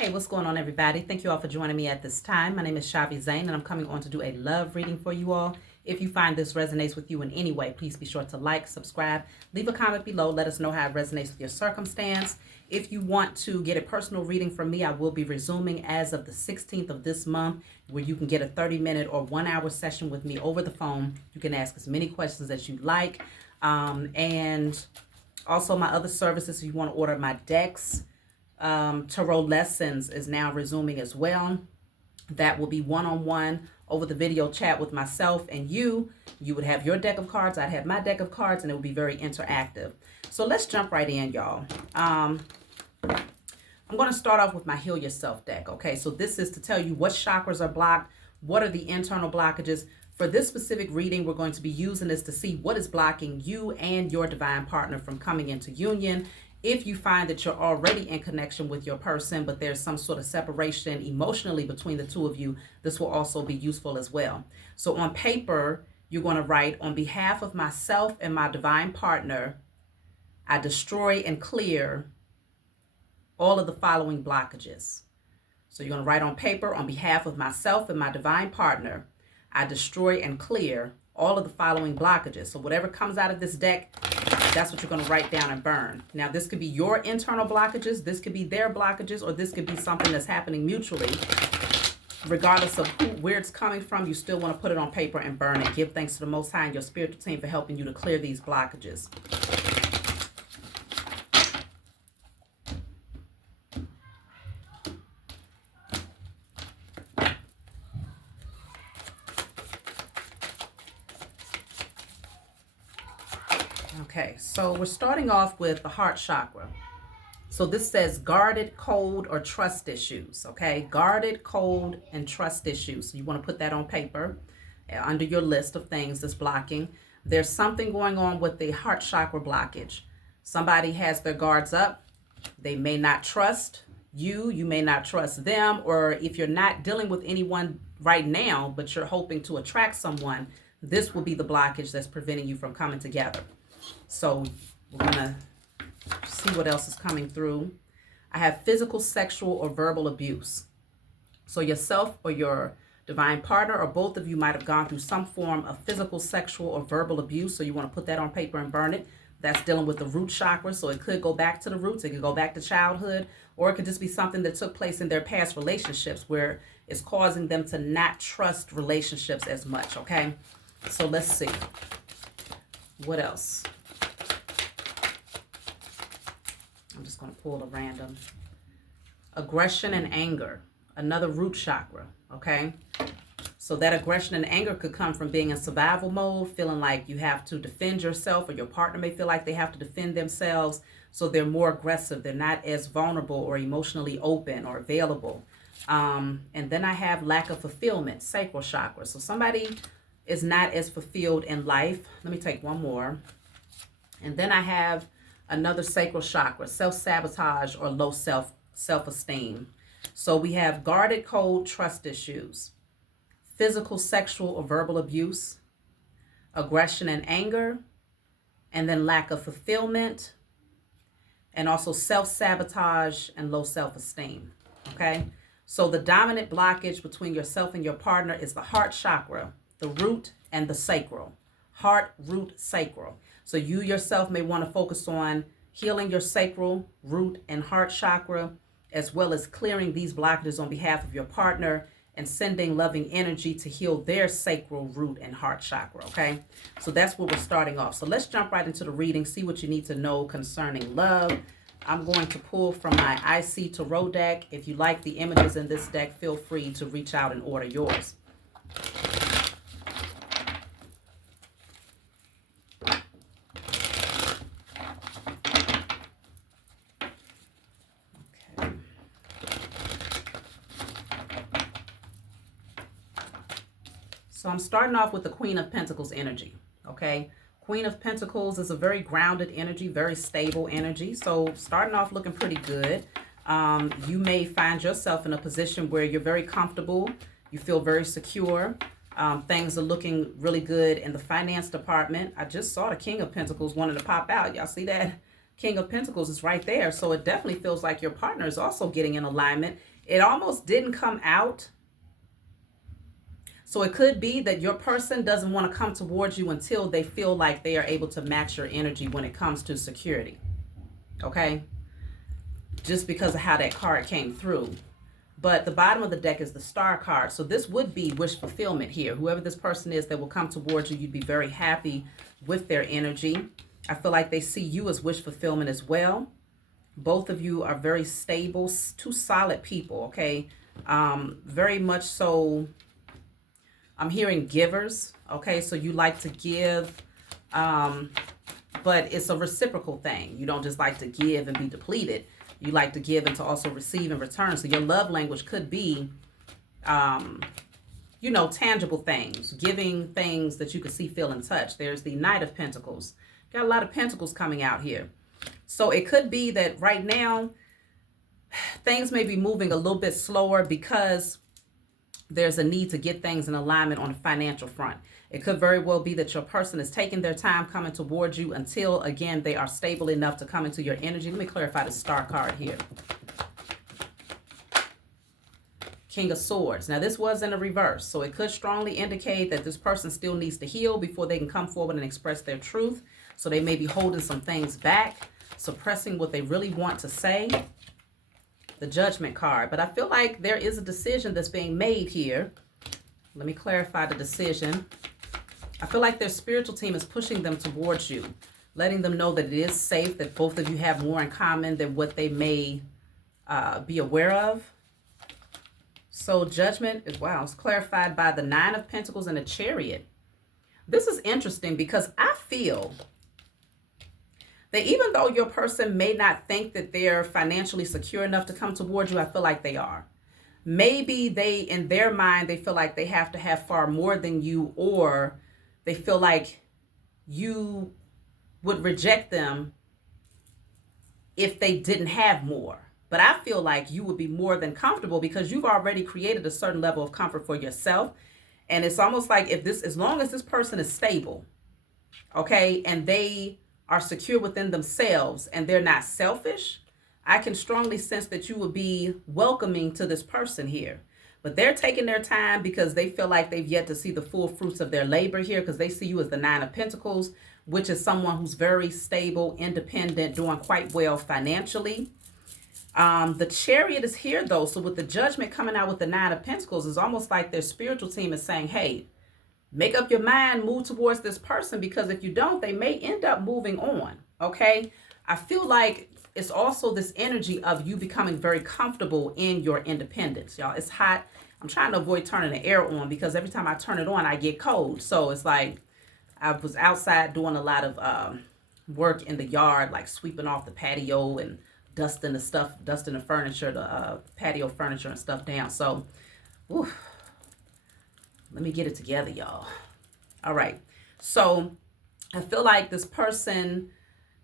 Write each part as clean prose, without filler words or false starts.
Hey, what's going on, everybody? Thank you all for joining me at this time. My name is Shavi Zane, and I'm coming on to do a love reading for you all. If you find this resonates with you in any way, please be sure to like, subscribe, leave a comment below. Let us know how it resonates with your circumstance. If you want to get a personal reading from me, I will be resuming as of the 16th of this month, where you can get a 30-minute or 1-hour session with me over the phone. You can ask as many questions as you like. And also my other services, if you want to order my decks, tarot lessons is now resuming as well. That will be one-on-one over the video chat with myself and you. You would have your deck of cards, I'd have my deck of cards, and it would be very interactive. So let's jump right in, y'all. I'm going to start off with my Heal Yourself deck. Okay, so this is to tell you what chakras are blocked, what are the internal blockages. For this specific reading, we're going to be using this to see what is blocking you and your divine partner from coming into union. If you find that you're already in connection with your person, but there's some sort of separation emotionally between the two of you, this will also be useful as well. So on paper, you're going to write, on behalf of myself and my divine partner, I destroy and clear all of the following blockages. So you're going to write on paper, on behalf of myself and my divine partner, I destroy and clear all of the following blockages. So whatever comes out of this deck, that's what you're going to write down and burn. Now, this could be your internal blockages, this could be their blockages, or this could be something that's happening mutually. Regardless of where it's coming from, you still want to put it on paper and burn it. Give thanks to the Most High and your spiritual team for helping you to clear these blockages. Okay, so we're starting off with the heart chakra. So this says guarded, cold, or trust issues, okay? Guarded, cold, and trust issues. So you want to put that on paper under your list of things that's blocking. There's something going on with the heart chakra blockage. Somebody has their guards up. They may not trust you. You may not trust them. Or if you're not dealing with anyone right now, but you're hoping to attract someone, this will be the blockage that's preventing you from coming together. So we're going to see what else is coming through. I have physical, sexual, or verbal abuse. So yourself or your divine partner or both of you might have gone through some form of physical, sexual, or verbal abuse. So you want to put that on paper and burn it. That's dealing with the root chakra. So it could go back to the roots. It could go back to childhood, or it could just be something that took place in their past relationships where it's causing them to not trust relationships as much. Okay, so let's see. What else? I'm just going to pull a random. Aggression and anger, another root chakra, okay? So that aggression and anger could come from being in survival mode, feeling like you have to defend yourself, or your partner may feel like they have to defend themselves, so they're more aggressive. They're not as vulnerable or emotionally open or available. And then I have lack of fulfillment, sacral chakra. So somebody is not as fulfilled in life. Let me take one more. And then I have another sacral chakra, self-sabotage or low self-esteem. So we have guarded, cold, trust issues, physical, sexual, or verbal abuse, aggression and anger, and then lack of fulfillment, and also self-sabotage and low self-esteem, okay? So the dominant blockage between yourself and your partner is the heart chakra, the root, and the sacral. Heart, root, sacral. So you yourself may want to focus on healing your sacral, root, and heart chakra, as well as clearing these blockages on behalf of your partner and sending loving energy to heal their sacral, root, and heart chakra, okay? So that's where we're starting off. So let's jump right into the reading, see what you need to know concerning love. I'm going to pull from my IC Tarot deck. If you like the images in this deck, feel free to reach out and order yours. So I'm starting off with the Queen of Pentacles energy, okay? Queen of Pentacles is a very grounded energy, very stable energy. So starting off looking pretty good. You may find yourself in a position where you're very comfortable. You feel very secure. Things are looking really good in the finance department. I just saw the King of Pentacles wanting to pop out. Y'all see that? King of Pentacles is right there. So it definitely feels like your partner is also getting in alignment. It almost didn't come out. So it could be that your person doesn't want to come towards you until they feel like they are able to match your energy when it comes to security. Okay? Just because of how that card came through. But the bottom of the deck is the Star card. So this would be wish fulfillment here. Whoever this person is that will come towards you, you'd be very happy with their energy. I feel like they see you as wish fulfillment as well. Both of you are very stable, two solid people, okay? Very much so. I'm hearing givers, okay? So you like to give, but it's a reciprocal thing. You don't just like to give and be depleted. You like to give and to also receive in return. So your love language could be, you know, tangible things, giving things that you can see, feel, and touch. There's the Knight of Pentacles. Got a lot of pentacles coming out here. So it could be that right now, things may be moving a little bit slower because there's a need to get things in alignment on the financial front. It could very well be that your person is taking their time coming towards you until, again, they are stable enough to come into your energy. Let me clarify the Star card here. King of Swords. Now, this was in a reverse, so it could strongly indicate that this person still needs to heal before they can come forward and express their truth. So they may be holding some things back, suppressing what they really want to say. The Judgment card. But I feel like there is a decision that's being made here. Let me clarify the decision. I feel like their spiritual team is pushing them towards you, letting them know that it is safe, that both of you have more in common than what they may be aware of. So Judgment is, wow, it's clarified by the Nine of Pentacles and a Chariot. This is interesting because I feel that even though your person may not think that they're financially secure enough to come towards you, I feel like they are. Maybe they, in their mind, they feel like they have to have far more than you, or they feel like you would reject them if they didn't have more. But I feel like you would be more than comfortable because you've already created a certain level of comfort for yourself. And it's almost like if this, as long as this person is stable, okay, and they are secure within themselves and they're not selfish, I can strongly sense that you would be welcoming to this person here. But they're taking their time because they feel like they've yet to see the full fruits of their labor here, because they see you as the Nine of Pentacles, which is someone who's very stable, independent, doing quite well financially. The Chariot is here though. So with the Judgment coming out with the Nine of Pentacles, it's almost like their spiritual team is saying, hey, make up your mind, move towards this person, because if you don't, they may end up moving on. Okay. I feel like it's also this energy of you becoming very comfortable in your independence. Y'all, it's hot. I'm trying to avoid turning the air on because every time I turn it on, I get cold. So it's like I was outside doing a lot of work in the yard, like sweeping off the patio and dusting the stuff, dusting the furniture, the patio furniture and stuff down. So, whew, let me get it together, y'all. All right. So I feel like this person,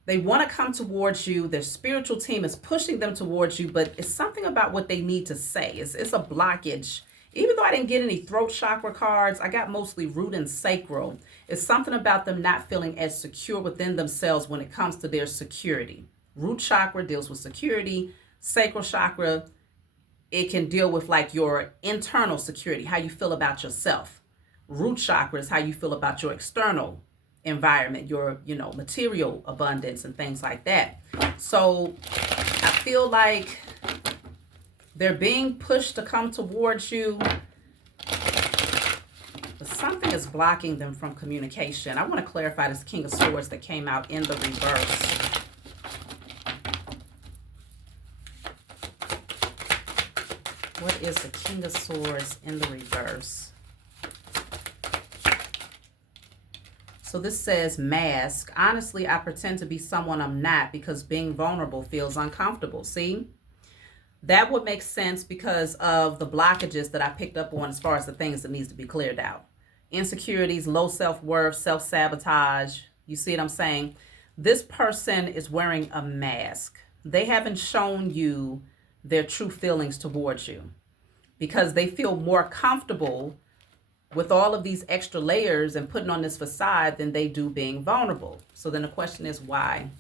they want to come towards you. Their spiritual team is pushing them towards you, but it's something about what they need to say. It's a blockage. Even though I didn't get any throat chakra cards, I got mostly root and sacral. It's something about them not feeling as secure within themselves when it comes to their security. Root chakra deals with security. Sacral chakra, it can deal with like your internal security, how you feel about yourself. Root chakra is how you feel about your external environment, your, material abundance and things like that. So I feel like they're being pushed to come towards you, but something is blocking them from communication. I want to clarify this King of Swords that came out in the reverse. What is the King of Swords in the reverse? So this says mask. Honestly, I pretend to be someone I'm not because being vulnerable feels uncomfortable. See? That would make sense because of the blockages that I picked up on as far as the things that needs to be cleared out. Insecurities, low self-worth, self-sabotage. You see what I'm saying? This person is wearing a mask. They haven't shown you their true feelings towards you because they feel more comfortable with all of these extra layers and putting on this facade than they do being vulnerable. So then the question is why?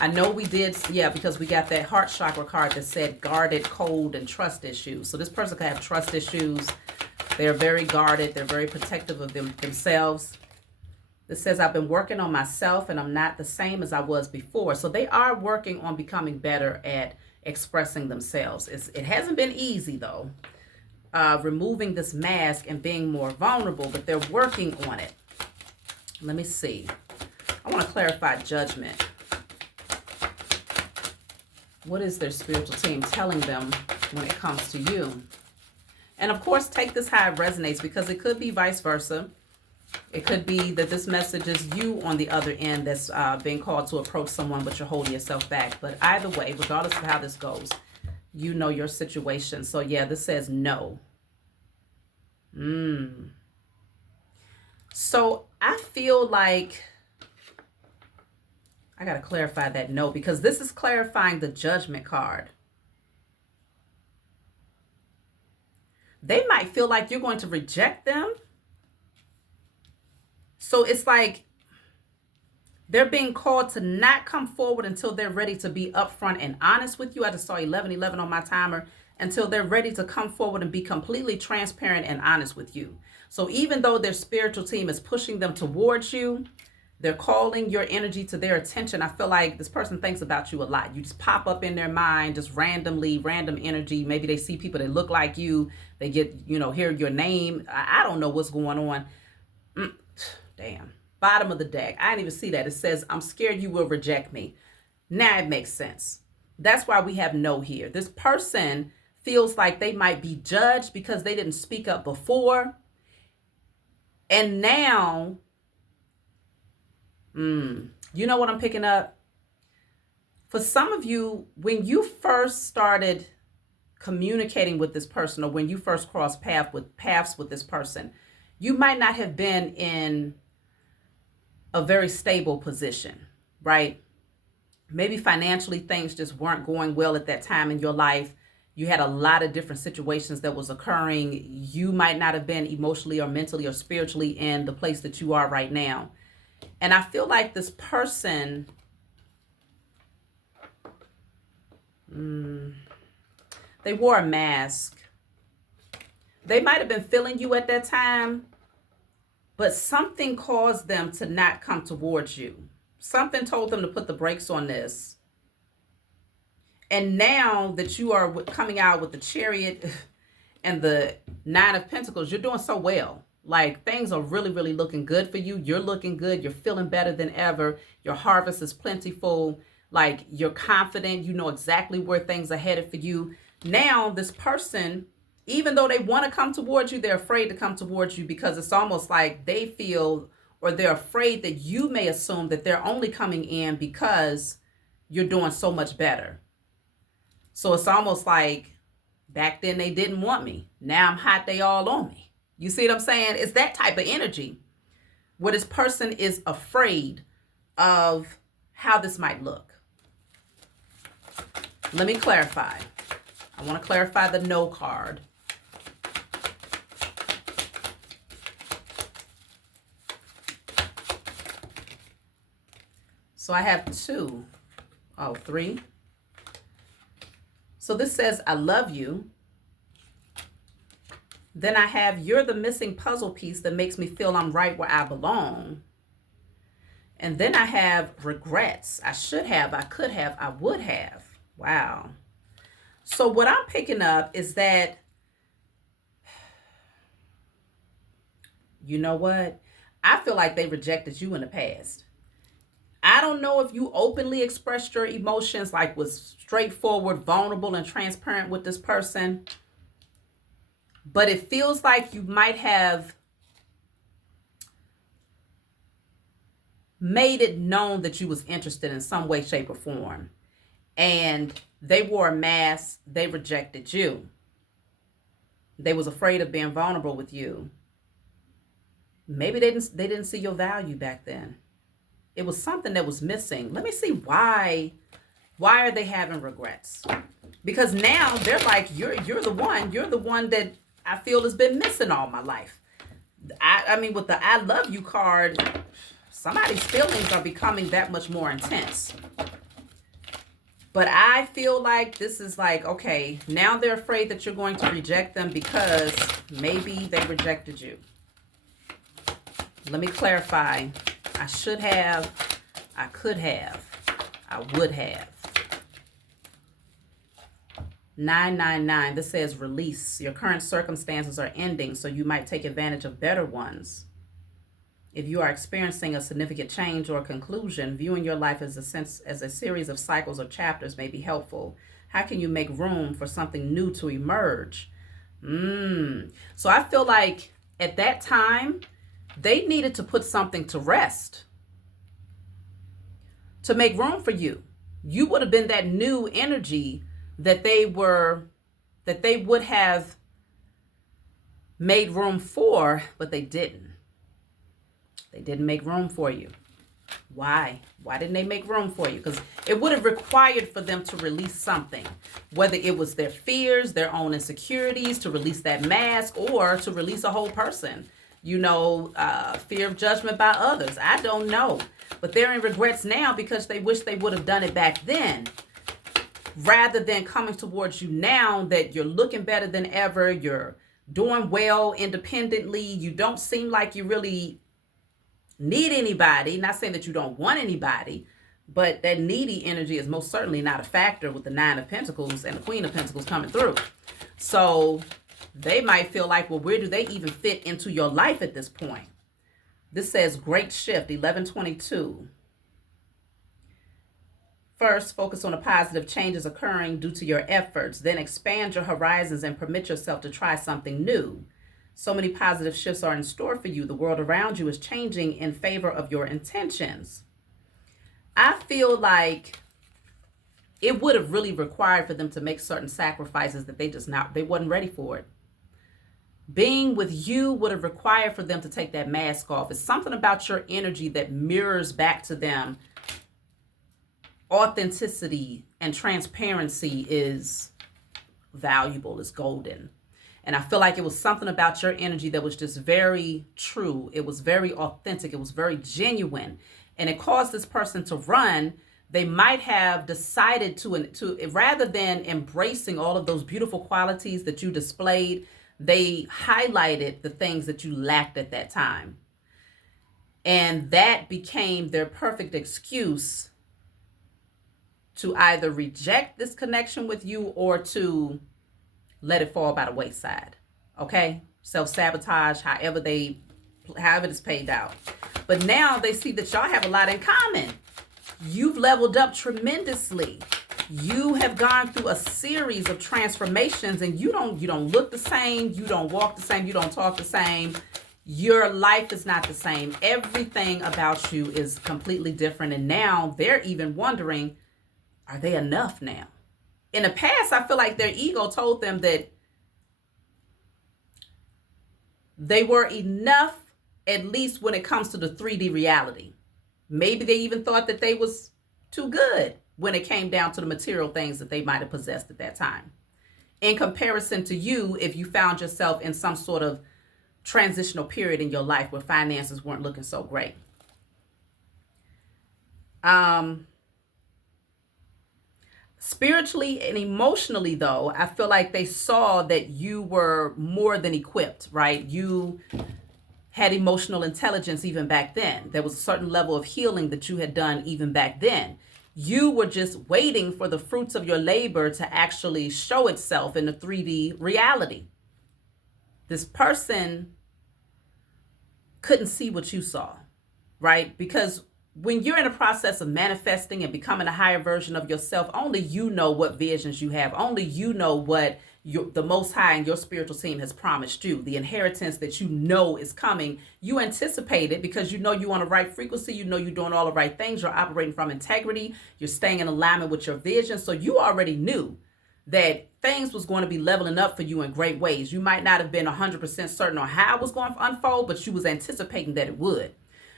I know we did, yeah, because we got that heart chakra card that said guarded, cold, and trust issues. So this person could have trust issues. They're very guarded. They're very protective of themselves. This says, I've been working on myself and I'm not the same as I was before. So they are working on becoming better at expressing themselves. It hasn't been easy, though, removing this mask and being more vulnerable, but they're working on it. Let me see. I want to clarify judgment. What is their spiritual team telling them when it comes to you? And of course, take this how it resonates, because it could be vice versa. It could be that this message is you on the other end that's being called to approach someone, but you're holding yourself back. But either way, regardless of how this goes, you know your situation. So yeah, this says no. So I feel like I got to clarify that no, because this is clarifying the judgment card. They might feel like you're going to reject them. So it's like they're being called to not come forward until they're ready to be upfront and honest with you. I just saw 1111 on my timer. Until they're ready to come forward and be completely transparent and honest with you. So even though their spiritual team is pushing them towards you, they're calling your energy to their attention. I feel like this person thinks about you a lot. You just pop up in their mind, just randomly, random energy. Maybe they see people that look like you. They get, hear your name. I don't know what's going on. Damn. Bottom of the deck. I didn't even see that. It says, I'm scared you will reject me. Now it makes sense. That's why we have no here. This person feels like they might be judged because they didn't speak up before. And now, you know what I'm picking up? For some of you, when you first started communicating with this person, or when you first crossed paths with this person, you might not have been in a very stable position, right? Maybe financially things just weren't going well at that time in your life. You had a lot of different situations that was occurring. You might not have been emotionally or mentally or spiritually in the place that you are right now. And I feel like this person, they wore a mask. They might have been feeling you at that time, but something caused them to not come towards you. Something told them to put the brakes on this. And now that you are coming out with the Chariot and the Nine of Pentacles, you're doing so well. Like, things are really, really looking good for you. You're looking good. You're feeling better than ever. Your harvest is plentiful. Like, you're confident. You know exactly where things are headed for you. Now, this person, even though they want to come towards you, they're afraid to come towards you, because it's almost like they feel, or they're afraid that you may assume that they're only coming in because you're doing so much better. So it's almost like, back then they didn't want me. Now I'm hot, they all on me. You see what I'm saying? It's that type of energy where this person is afraid of how this might look. Let me clarify. I want to clarify the no card. So I have three. So this says, I love you. Then I have, you're the missing puzzle piece that makes me feel I'm right where I belong. And then I have regrets. I should have, I could have, I would have. Wow. So what I'm picking up is that, you know what? I feel like they rejected you in the past. I don't know if you openly expressed your emotions, like was straightforward, vulnerable, and transparent with this person. But it feels like you might have made it known that you was interested in some way, shape, or form. And they wore a mask. They rejected you. They was afraid of being vulnerable with you. Maybe they didn't see your value back then. It was something that was missing. Let me see why. Why are they having regrets? Because now they're like, you're the one that I feel has been missing all my life. I mean, with the I love you card, somebody's feelings are becoming that much more intense. But I feel like this is like, okay, now they're afraid that you're going to reject them because maybe they rejected you. Let me clarify. I should have, I could have, I would have. 999, this says release. Your current circumstances are ending, so you might take advantage of better ones. If you are experiencing a significant change or conclusion, viewing your life as a series of cycles or chapters may be helpful. How can you make room for something new to emerge? So I feel like at that time, they needed to put something to rest to make room for you. You would have been that new energy that they would have made room for, but they didn't. They didn't make room for you. Why? Why didn't they make room for you? Because it would have required for them to release something, whether it was their fears, their own insecurities, to release that mask, or to release a whole person. Fear of judgment by others. I don't know. But they're in regrets now because they wish they would have done it back then. Rather than coming towards you now that you're looking better than ever, you're doing well independently, you don't seem like you really need anybody. Not saying that you don't want anybody, but that needy energy is most certainly not a factor with the 9 of Pentacles and the Queen of Pentacles coming through. So they might feel like, well, where do they even fit into your life at this point? This says great shift, 1122. First, focus on the positive changes occurring due to your efforts. Then expand your horizons and permit yourself to try something new. So many positive shifts are in store for you. The world around you is changing in favor of your intentions. I feel like it would have really required for them to make certain sacrifices that they wasn't ready for it. Being with you would have required for them to take that mask off. It's something about your energy that mirrors back to them. Authenticity and transparency is valuable, is golden. And I feel like it was something about your energy that was just very true. It was very authentic. It was very genuine. And it caused this person to run. They might have decided to rather than embracing all of those beautiful qualities that you displayed, they highlighted the things that you lacked at that time. And that became their perfect excuse to either reject this connection with you or to let it fall by the wayside. Okay? Self-sabotage, however it's paid out. But now they see that y'all have a lot in common. You've leveled up tremendously. You have gone through a series of transformations, and you don't look the same, you don't walk the same, you don't talk the same. Your life is not the same. Everything about you is completely different. And now they're even wondering, are they enough now? In the past, I feel like their ego told them that they were enough, at least when it comes to the 3D reality. Maybe they even thought that they was too good when it came down to the material things that they might have possessed at that time. In comparison to you, if you found yourself in some sort of transitional period in your life where finances weren't looking so great. Spiritually and emotionally, though, I feel like they saw that you were more than equipped, right? You had emotional intelligence even back then. There was a certain level of healing that you had done even back then. You were just waiting for the fruits of your labor to actually show itself in the 3D reality. This person couldn't see what you saw, right? Because when you're in a process of manifesting and becoming a higher version of yourself, only you know what visions you have. Only you know what the Most High and your spiritual team has promised you. The inheritance that you know is coming. You anticipate it because you know you're on the right frequency. You know you're doing all the right things. You're operating from integrity. You're staying in alignment with your vision. So you already knew that things was going to be leveling up for you in great ways. You might not have been 100% certain on how it was going to unfold, but you was anticipating that it would.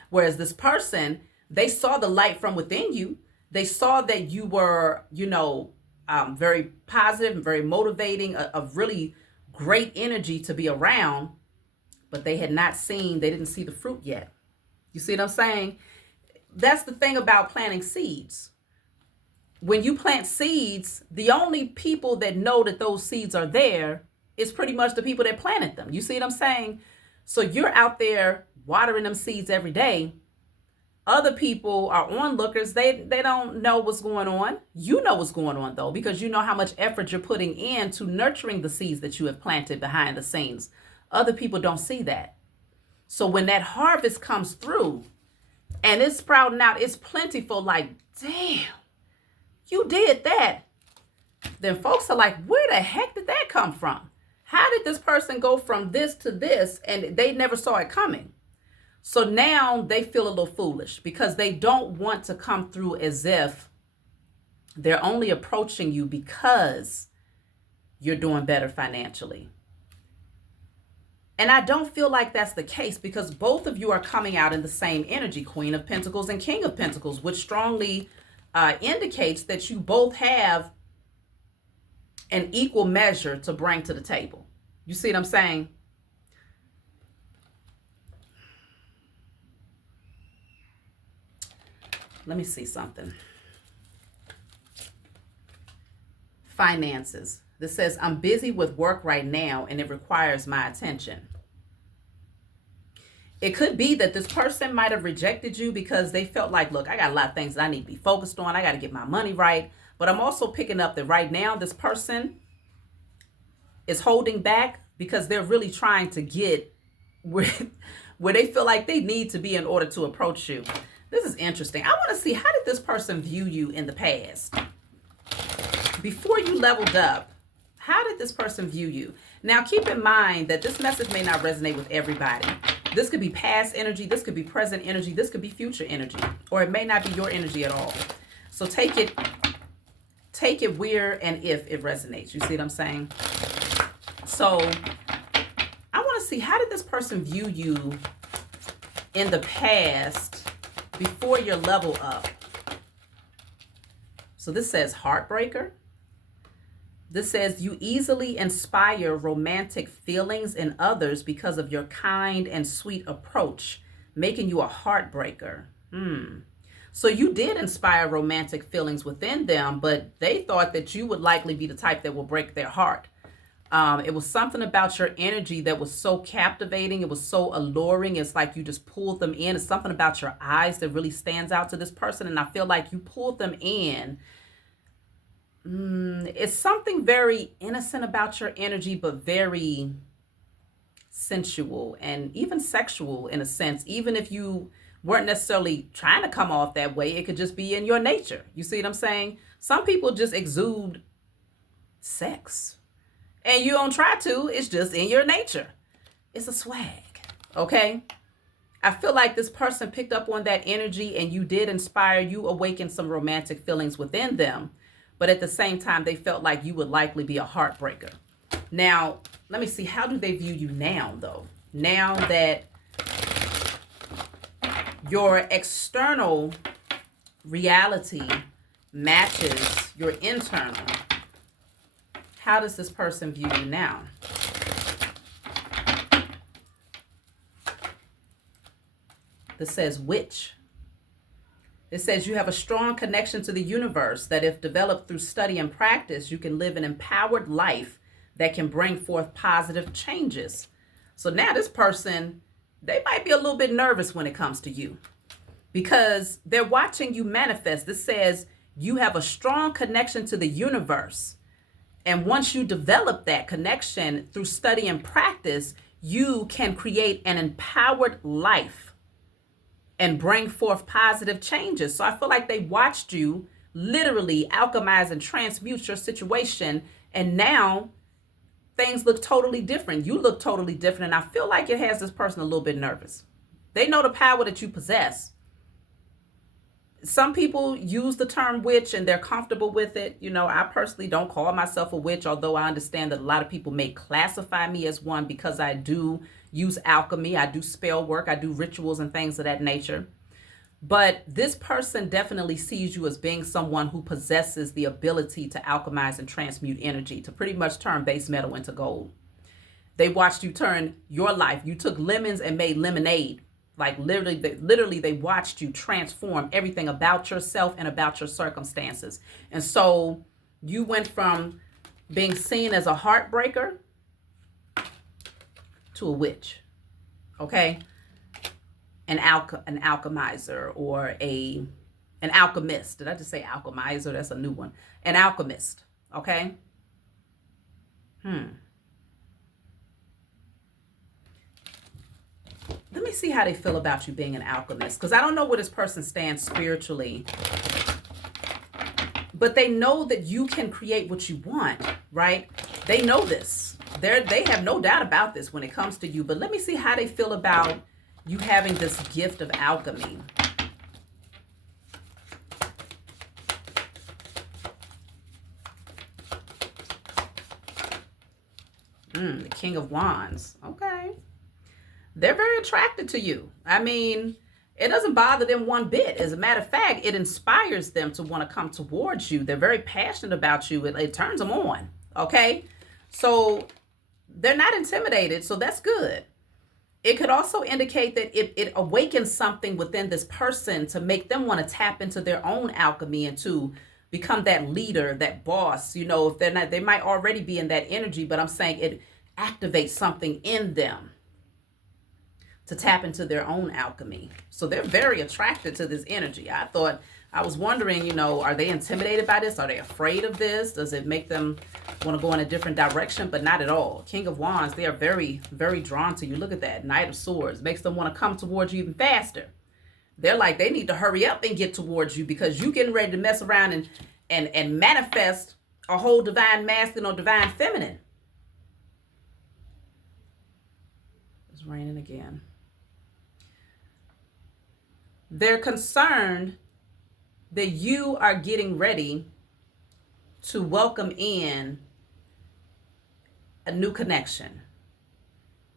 Whereas this person, they saw the light from within you. They saw that you were, very positive and very motivating, a really great energy to be around, but they didn't see the fruit yet. You see what I'm saying? That's the thing about planting seeds. when you plant seeds, the only people that know that those seeds are there is pretty much the people that planted them. You see what I'm saying? So you're out there watering them seeds every day. Other people are onlookers. They don't know what's going on. You know what's going on, though, because you know how much effort you're putting into nurturing the seeds that you have planted behind the scenes. Other people don't see that. So when that harvest comes through and it's sprouting out, it's plentiful, like, damn, you did that. Then folks are like, where the heck did that come from? How did this person go from this to this? And they never saw it coming. So now they feel a little foolish because they don't want to come through as if they're only approaching you because you're doing better financially. And I don't feel like that's the case because both of you are coming out in the same energy, Queen of Pentacles and King of Pentacles, which strongly indicates that you both have an equal measure to bring to the table. You see what I'm saying? Let me see something. Finances. This says, I'm busy with work right now and it requires my attention. It could be that this person might have rejected you because they felt like, look, I got a lot of things that I need to be focused on. I got to get my money right. But I'm also picking up that right now this person is holding back because they're really trying to get where they feel like they need to be in order to approach you. This is interesting. I want to see, how did this person view you in the past? Before you leveled up, how did this person view you? Now, keep in mind that this message may not resonate with everybody. This could be past energy. This could be present energy. This could be future energy. Or it may not be your energy at all. So take it where and if it resonates. You see what I'm saying? So I want to see, how did this person view you in the past before your level up? So this says heartbreaker. This says you easily inspire romantic feelings in others because of your kind and sweet approach, making you a heartbreaker. So you did inspire romantic feelings within them, but they thought that you would likely be the type that will break their heart. It was something about your energy that was so captivating. It was so alluring. It's like you just pulled them in. It's something about your eyes that really stands out to this person. And I feel like you pulled them in. It's something very innocent about your energy, but very sensual and even sexual in a sense. Even if you weren't necessarily trying to come off that way, it could just be in your nature. You see what I'm saying? Some people just exude sex. And you don't try to, it's just in your nature. It's a swag, okay? I feel like this person picked up on that energy and you did inspire, you awakened some romantic feelings within them. But at the same time, they felt like you would likely be a heartbreaker. Now, let me see, how do they view you now, though? Now that your external reality matches your internal, how does this person view you now? This says witch. It says you have a strong connection to the universe that if developed through study and practice, you can live an empowered life that can bring forth positive changes. So now this person, they might be a little bit nervous when it comes to you because they're watching you manifest. This says you have a strong connection to the universe. And once you develop that connection through study and practice, you can create an empowered life and bring forth positive changes. So I feel like they watched you literally alchemize and transmute your situation. And now things look totally different. You look totally different. And I feel like it has this person a little bit nervous. They know the power that you possess. Some people use the term witch and they're comfortable with it. You know, I personally don't call myself a witch, although I understand that a lot of people may classify me as one because I do use alchemy. I do spell work. I do rituals and things of that nature. But this person definitely sees you as being someone who possesses the ability to alchemize and transmute energy, to pretty much turn base metal into gold. They watched you turn your life. You took lemons and made lemonade, Like literally they watched you transform everything about yourself and about your circumstances. And so you went from being seen as a heartbreaker to a witch. Okay? An alchemizer, or an alchemist. Did I just say alchemizer? That's a new one. An alchemist. Okay? Let me see how they feel about you being an alchemist, because I don't know where this person stands spiritually, but they know that you can create what you want, right? They know this. They have no doubt about this when it comes to you, but let me see how they feel about you having this gift of alchemy. The King of Wands. Okay. They're very attracted to you. I mean, it doesn't bother them one bit. As a matter of fact, it inspires them to want to come towards you. They're very passionate about you. It turns them on. Okay? So they're not intimidated. So that's good. It could also indicate that it awakens something within this person to make them want to tap into their own alchemy and to become that leader, that boss. You know, if they're not, they might already be in that energy, but I'm saying it activates something in them to tap into their own alchemy. So they're very attracted to this energy. I was wondering, you know, are they intimidated by this? Are they afraid of this? Does it make them want to go in a different direction? But not at all. King of Wands, they are very, very drawn to you. Look at that. Knight of Swords makes them want to come towards you even faster. They're like, they need to hurry up and get towards you, because you getting ready to mess around and manifest a whole divine masculine or divine feminine. It's raining again. They're concerned that you are getting ready to welcome in a new connection.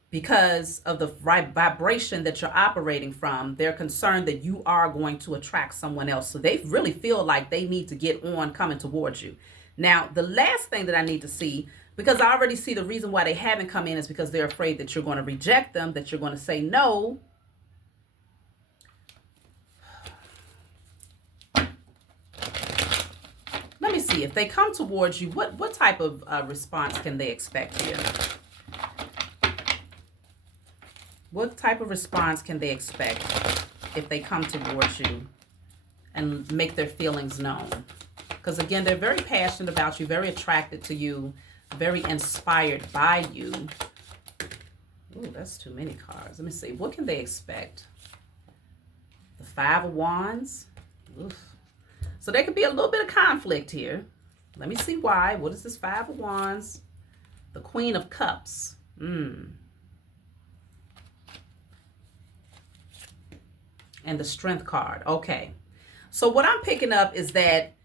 Because of the vibration that you're operating from, they're concerned that you are going to attract someone else. So they really feel like they need to get on coming towards you. Now, the last thing that I need to see, because I already see the reason why they haven't come in, is because they're afraid that you're going to reject them, that you're going to say no. Let me see. If they come towards you, what type of response can they expect here? What type of response can they expect if they come towards you and make their feelings known? Because again, they're very passionate about you, very attracted to you, very inspired by you. Ooh, that's too many cards. Let me see. What can they expect? The Five of Wands. Oof. So there could be a little bit of conflict here. Let me see why. What is this Five of Wands? The Queen of Cups. And the Strength card. Okay. So what I'm picking up is that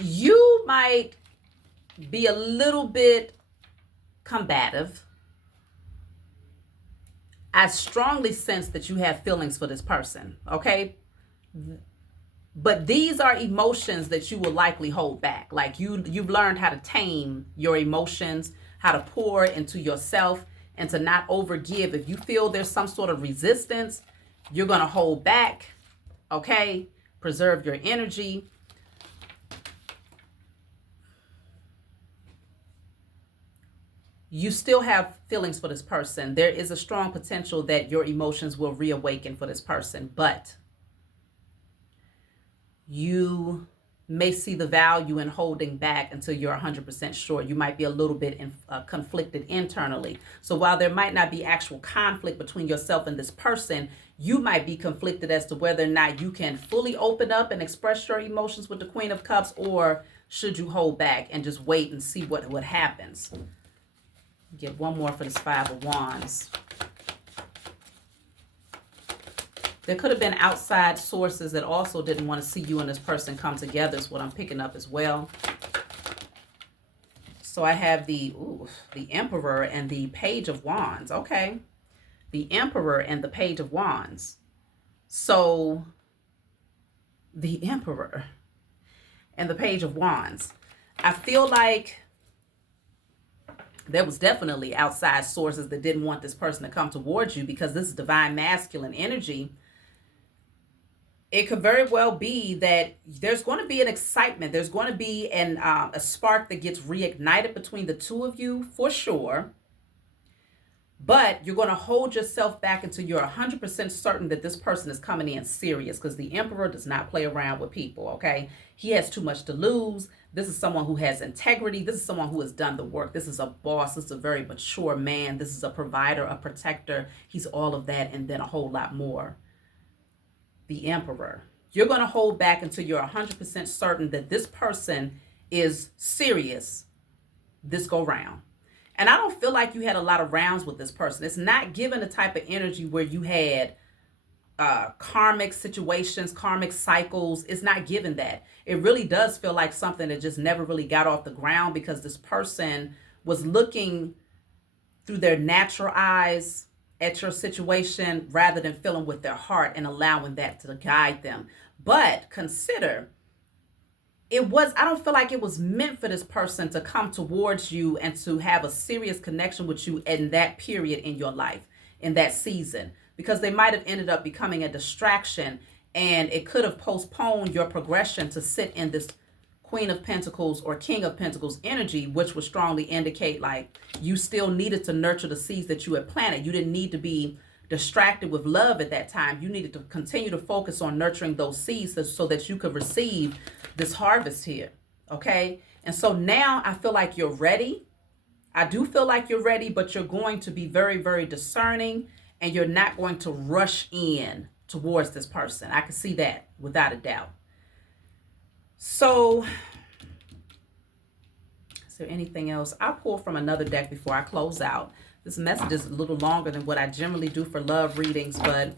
you might be a little bit combative. I strongly sense that you have feelings for this person. Okay. But these are emotions that you will likely hold back. Like you've learned how to tame your emotions, how to pour into yourself, and to not overgive. If you feel there's some sort of resistance, you're going to hold back. Okay? Preserve your energy. You still have feelings for this person. There is a strong potential that your emotions will reawaken for this person, but you may see the value in holding back until you're 100% sure. You might be a little bit conflicted internally. So while there might not be actual conflict between yourself and this person, you might be conflicted as to whether or not you can fully open up and express your emotions with the Queen of Cups, or should you hold back and just wait and see what happens. Get one more for this Five of Wands. There could have been outside sources that also didn't want to see you and this person come together, is what I'm picking up as well. So I have the Emperor and the Page of Wands. Okay. The Emperor and the Page of Wands. So the Emperor and the Page of Wands. I feel like There was definitely outside sources that didn't want this person to come towards you, because this is divine masculine energy. It could very well be that there's going to be an excitement. There's going to be a spark that gets reignited between the two of you, for sure. But you're going to hold yourself back until you're 100% certain that this person is coming in serious, because the Emperor does not play around with people, okay? He has too much to lose. This is someone who has integrity. This is someone who has done the work. This is a boss. This is a very mature man. This is a provider, a protector. He's all of that and then a whole lot more. The Emperor. You're going to hold back until you're 100% certain that this person is serious this go round. And I don't feel like you had a lot of rounds with this person. It's not given the type of energy where you had karmic situations, karmic cycles. It's not given that. It really does feel like something that just never really got off the ground, because this person was looking through their natural eyes at your situation rather than filling with their heart and allowing that to guide them. But consider, I don't feel like it was meant for this person to come towards you and to have a serious connection with you in that period in your life, in that season, because they might have ended up becoming a distraction, and it could have postponed your progression to sit in this Queen of Pentacles or King of Pentacles energy, which would strongly indicate like you still needed to nurture the seeds that you had planted. You didn't need to be distracted with love at that time. You needed to continue to focus on nurturing those seeds so that you could receive this harvest here, okay? And so now I feel like you're ready. I do feel like you're ready, but you're going to be very, very discerning, and you're not going to rush in towards this person. I can see that without a doubt. So, is there anything else? I'll pull from another deck before I close out. This message is a little longer than what I generally do for love readings, but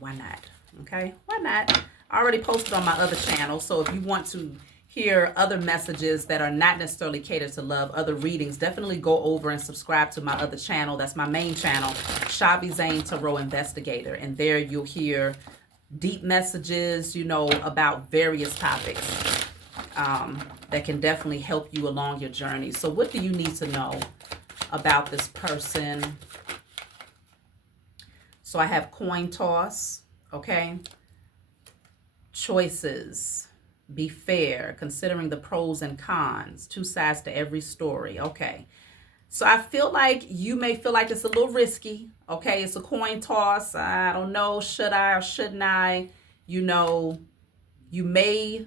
why not? Okay, why not? I already posted on my other channel, so if you want to hear other messages that are not necessarily catered to love, other readings, definitely go over and subscribe to my other channel. That's my main channel, Shavi Zane Tarot Investigator, and there you'll hear deep messages, you know, about various topics that can definitely help you along your journey. So what do you need to know about this person? So I have coin toss, okay? Choices, be fair, considering the pros and cons, two sides to every story, okay? So I feel like you may feel like it's a little risky, okay? It's a coin toss. I don't know, should I or shouldn't I? You know, you may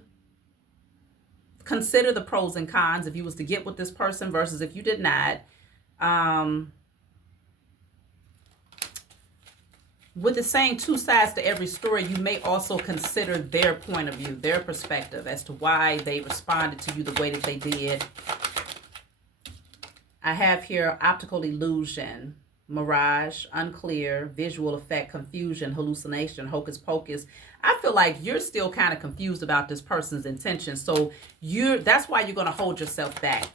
consider the pros and cons if you was to get with this person versus if you did not. With the saying two sides to every story, you may also consider their point of view, their perspective as to why they responded to you the way that they did. I have here optical illusion, mirage, unclear, visual effect, confusion, hallucination, hocus pocus. I feel like you're still kind of confused about this person's intentions. So that's why you're going to hold yourself back.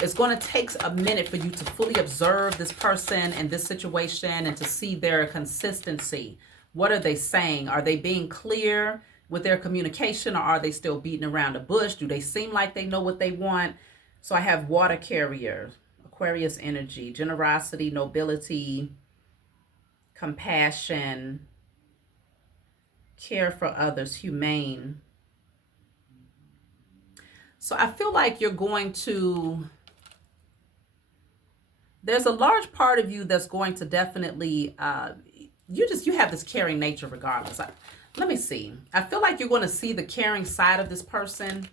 It's going to take a minute for you to fully observe this person and this situation and to see their consistency. What are they saying? Are they being clear with their communication, or are they still beating around the bush? Do they seem like they know what they want? So I have water carrier, Aquarius energy, generosity, nobility, compassion, care for others, humane. So I feel like you're going to, there's a large part of you that's going to definitely, you have this caring nature regardless. Let me see. I feel like you're going to see the caring side of this person.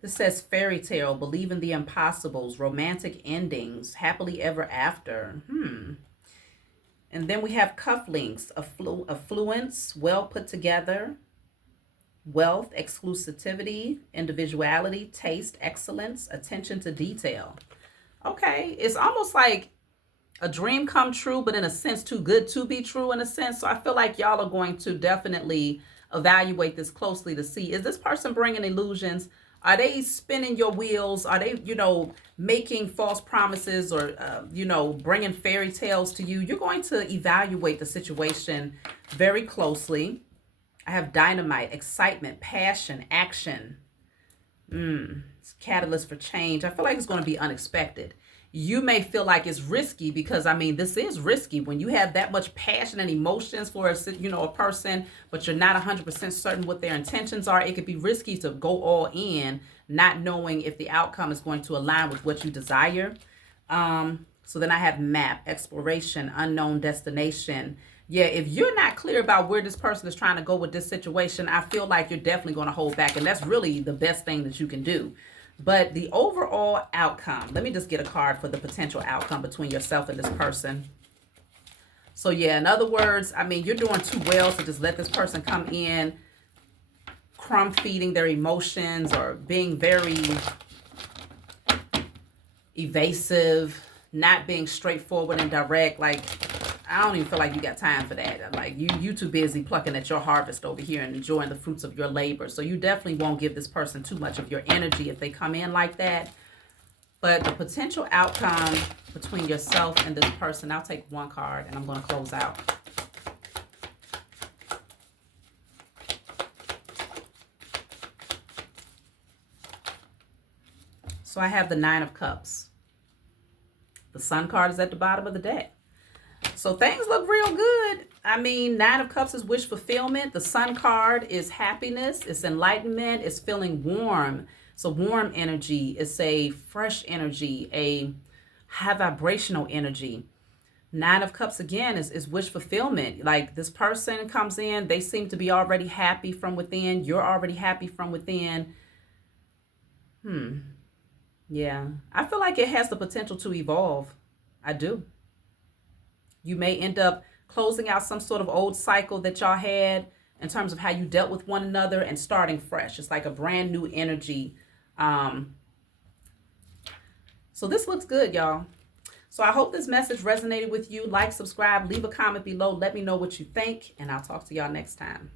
This says fairy tale, believe in the impossibles, romantic endings, happily ever after. And then we have cufflinks, affluence, well put together, wealth, exclusivity, individuality, taste, excellence, attention to detail. Okay, it's almost like a dream come true, but in a sense too good to be true in a sense. So I feel like y'all are going to definitely evaluate this closely to see, is this person bringing illusions? Are they spinning your wheels? Are they, making false promises or, bringing fairy tales to you? You're going to evaluate the situation very closely. I have dynamite, excitement, passion, action. It's catalyst for change. I feel like it's going to be unexpected. you may feel like it's risky because, I mean, this is risky when you have that much passion and emotions for a person, but you're not 100% certain what their intentions are. It could be risky to go all in, not knowing if the outcome is going to align with what you desire. So then I have map, exploration, unknown destination. Yeah, if you're not clear about where this person is trying to go with this situation, I feel like you're definitely going to hold back. And that's really the best thing that you can do. But the overall outcome, let me just get a card for the potential outcome between yourself and this person. So yeah, in other words, I mean, you're doing too well to just let this person come in, crumb feeding their emotions or being very evasive, not being straightforward and direct. Like, I don't even feel like you got time for that. Like, you too busy plucking at your harvest over here and enjoying the fruits of your labor. So you definitely won't give this person too much of your energy if they come in like that. But the potential outcome between yourself and this person, I'll take one card and I'm going to close out. So I have the Nine of Cups. The Sun card is at the bottom of the deck. So things look real good. I mean, Nine of Cups is wish fulfillment. The Sun card is happiness. It's enlightenment. It's feeling warm. So warm energy. It's a fresh energy, a high vibrational energy. Nine of Cups, again, is wish fulfillment. Like, this person comes in, they seem to be already happy from within. You're already happy from within. Yeah, I feel like it has the potential to evolve. I do. You may end up closing out some sort of old cycle that y'all had in terms of how you dealt with one another and starting fresh. It's like a brand new energy. So this looks good, y'all. So I hope this message resonated with you. Like, subscribe, leave a comment below. Let me know what you think, and I'll talk to y'all next time.